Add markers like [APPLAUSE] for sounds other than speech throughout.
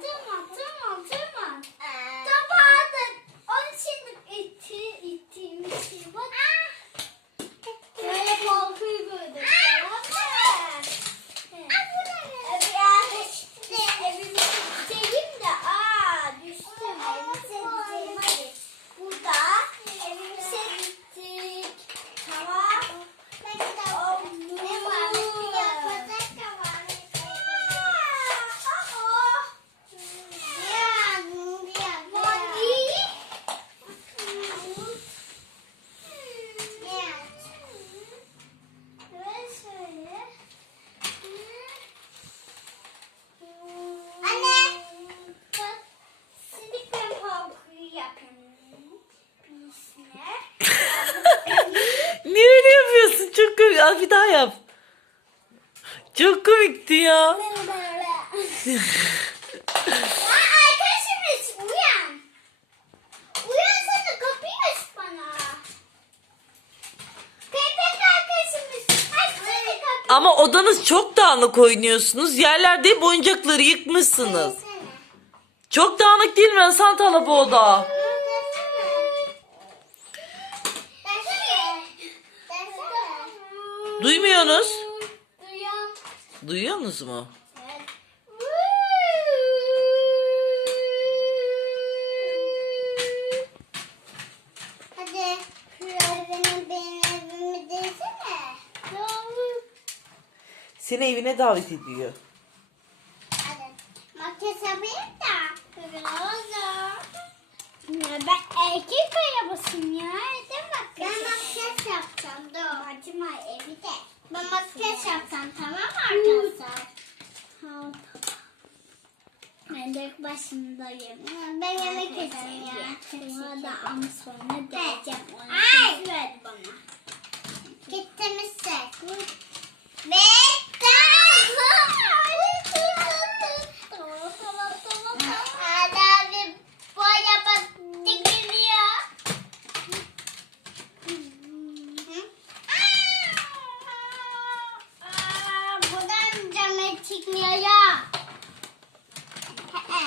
真嘛，真嘛，真。Al bir daha yap. Çok komikti ya. ya ateşimiz, uyan. Uyansanı, Pe -pe -pe evet. Ama odanız çok dağınık oynuyorsunuz. Yerlerde hep oyuncakları yıkmışsınız. Çok dağınık değil mi? Sen bu oda. Duymuyorsunuz? Duyuyor Duyuyorsunuz mu? Evet. Hadi, klavini, beni, Seni evine davet ediyor. saçımı evde. Mama kes yapsan tamam arkadaşlar. Ben de başındayım. Ben yemek yapacağım. ya. Dağım, sonra da ama sonra diyeceğim. Ay. Ver bana.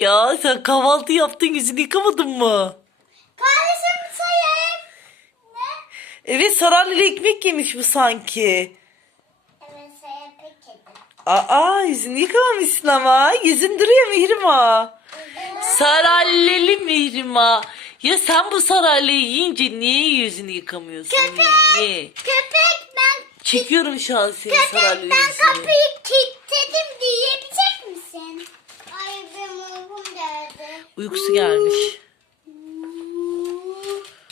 Ya sen kahvaltı yaptın yüzünü yıkamadın mı? Kardeşim sayayım. Ne? Evet sararlı ekmek yemiş bu sanki. Evet, sayım, aa, aa yüzünü yıkamamışsın ama. Yüzün duruyor Mihrima. [LAUGHS] Saralleli Mihrima. Ya sen bu saralleyi yiyince niye yüzünü yıkamıyorsun? Köpek. Niye? Köpek ben. Çekiyorum şu an seni saralleyi. Köpek ben veriyorsun. kapıyı Uykusu gelmiş. Uuu.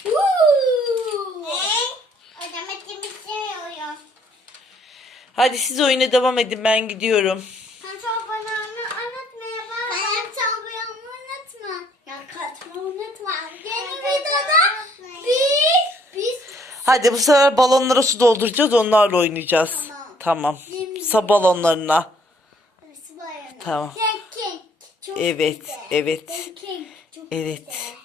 Uuu. Uuu. Ödemek, yemiş, Hadi siz oyuna devam edin ben gidiyorum. Sen bana onu anlatma ya. Ben, ben anlatma. Ya katma unutma. Yeni videoda biz, biz... Hadi bu sefer balonlara su dolduracağız onlarla oynayacağız. Tamam. tamam. balonlarına. Su Tamam. Çok evet, evet. Çok evet.